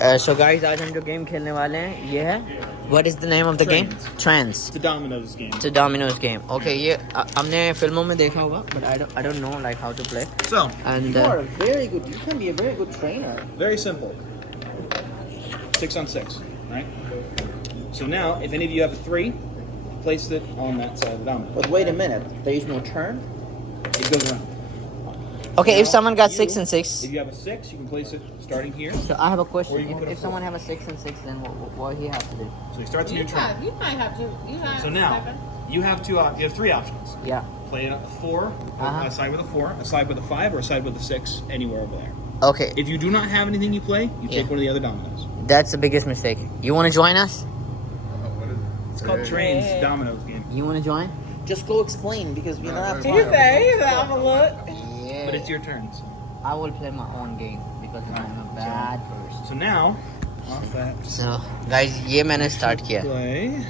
So guys, आज हम जो गेम खेलने वाले हैं ये है What is the name of the game? Trains. It's a Dominoes game. It's a Dominoes game. Okay, ये हमने फिल्मों में देखा होगा, but I don't know like how to play. So, And You are a very good. You can be a very good trainer. very simple. 6 on 6, right? So now, if any of you have a 3, place it on that side of the domino. But wait a minute. There is no turn. It goes around. okay, if Now, someone got you- 6 and 6. If you have a 6, you can place it starting here. So I have a Or question. you can put a If someone have a 6 and 6, then what he have to do? So he starts a new train. You might have to. You have So now, you have you have 3 options. Yeah. Play a 4, a side with a 4, a side with a 5, or a side with a 6, anywhere over there. Okay, If you do not have anything you play, you Yeah. take one of the other dominoes. that's the biggest mistake. You want to join us? It's called Trains Dominoes game. You want to join? Just go explain because we don't have He time. said, I'm a look. Yeah. But it's your turns. I will play my own game because I'm a bad person. So now, off that. So guys, ये मैंने start किया. Play.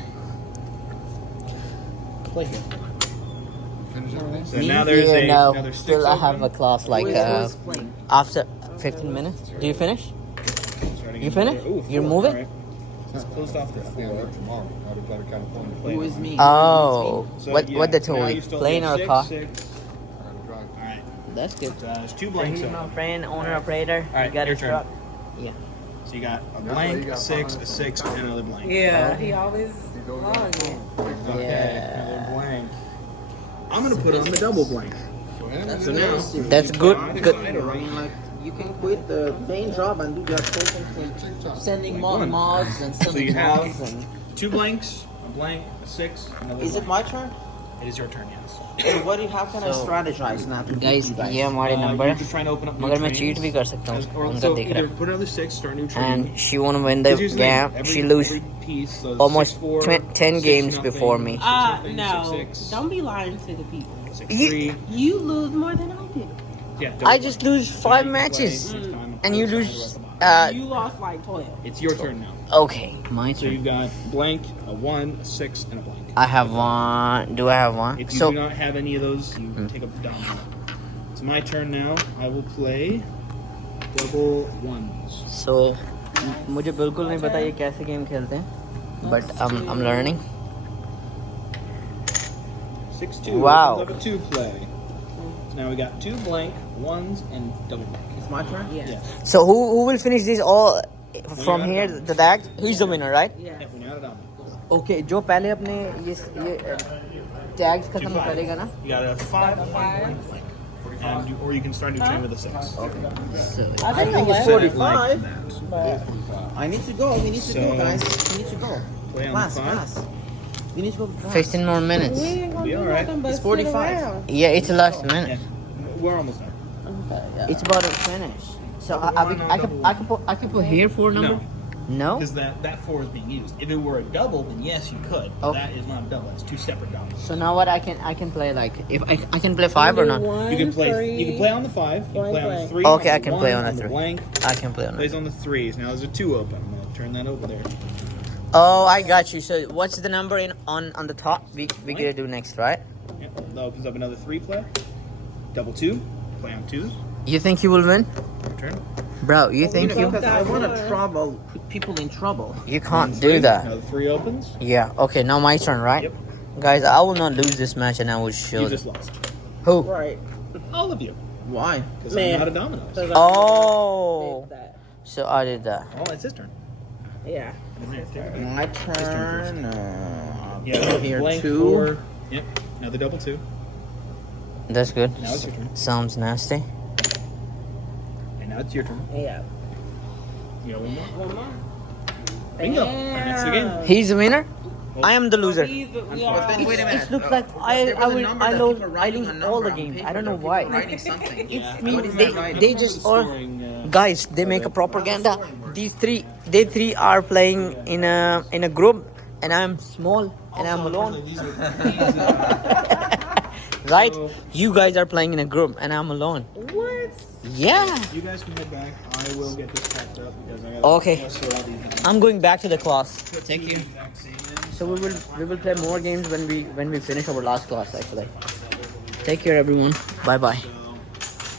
Play here. So Me? now there's Yeah, no, another 6 still I have a open. class like Who is playing? after 15 minutes. Do you finish? Starting You in finish? here. Ooh, You're 4, moving? alright. It's closed off there. Play Who it is on. me? Oh, So, what yeah, the so now toy? you still Plane have or a car? 6. Alright. That's good. There's 2 So blanks he's open. my friend, owner operator. Alright, He got your his turn. truck. Yeah. So you got a blank, a 6, a 6, and another blank. Yeah, he always wrong it. Okay, Yeah. another blank. I'm gonna put on the double blank. So now, That's good. Good. I mean, like you can quit the main job and do your person sending mods and So sending you have mods and. 2 blanks, a blank, a 6, another Is it blank. my turn? It is your turn, yes. Hey, what do you, how can I So, strategize now to beat Guys, you guys? ये हमारे number You're है. just trying to open up new मगर मैं trains. cheat भी कर सकता हूँ. Or उनका so देख either रहा. put another 6, start a new train. And she want to win the Because here's the thing, game. She lose every piece, so almost 6, 4, 10 6, games nothing, before me. 6, nothing, No, 6, 6, don't be lying to the people. 6, You- 3. You lose more than I did. Yeah, I just lose 5 matches. And you lose. You lost like 12. It's your turn now. Okay, my So turn. you've got blank, a 1, a 6, and a blank. I have one. Do I have one? If you So do not have any of those, you take up the domino. It's my turn now. I will play double ones. So मुझे बिल्कुल नहीं पता ये कैसे game खेलते हैं. But I'm learning. 6, 2. Wow. Opens up a 2 play. So now we got 2 blank, 1s, and double blank. It's my turn? Yeah. So who will finish this all from here to that? He's the winner, right? Yeah. Yeah, when you're out of domino. Okay, जो पहले अपने ये tags खत्म करेगा ना. You got a 5, a 1, blank. And or you can start a new train with a 6. So I think it's 11. 45. But I need to go. We need to go, So- guys. We need to go. Play on Class, the 5. class. We need to go. Class. 15 more minutes. we ain't gonna Be do alright. nothing but It's sit 45. around. Yeah, it's the last Yeah, minute. we're almost done. Okay, yeah. It's about to finish. So I can put here 4 number. No. No. Because that 4 is being used. If it were a double, then yes, you could. But Okay. that is not a double. It's 2 separate doubles. So now what I can play like if I can play 5 or not? You can play. You can play on the 5. You can play on the 3. Okay, on I the can 1, play on the the 3. blank. I can play on Plays it. on the 3s. Now there's a 2 open. I'm gonna turn that over there. Oh, I got you. So what's the number on the top? We gonna do next, right? Yep. That opens up another 3 play. Double 2. Play on 2s. You think you will win, Your turn. bro? You think you? Because I want to trouble put people in trouble. You can't Three. do that. Now the 3 opens. Yeah. Okay. Now my turn, right? Yep. Guys, I will not lose this match, and I will show You them. just lost. Who? Right. All of you. Why? Because Man. I'm out of dominoes. 'Cause I Oh. did that. So I did that. Oh, it's his turn. Yeah. My turn. Yeah. Here, blank 2. 4. Yep. Another double 2. That's good. Now it's your turn. Sounds nasty. And now it's your turn. Yeah. You got one more. One more. Bingo. And that's the game. He's the winner. I am the loser. We But are. then wait a minute. It looks like there was a number that people I writing lose a all number the on games. paper. I don't know There why. were people writing something. Yeah. Me, What is that writing? they just all Scoring, guys. They make a propaganda. They three are playing in a group, and I'm small and I'm alone. Right? You guys are playing in a group, and I'm alone. What? Yeah. You guys can head back. I will get this packed up because I Okay. gotta sort out these. I'm going back to the class. Thank you. Exact same in. So we will play more games when we finish our last class actually. Take care everyone. Bye bye.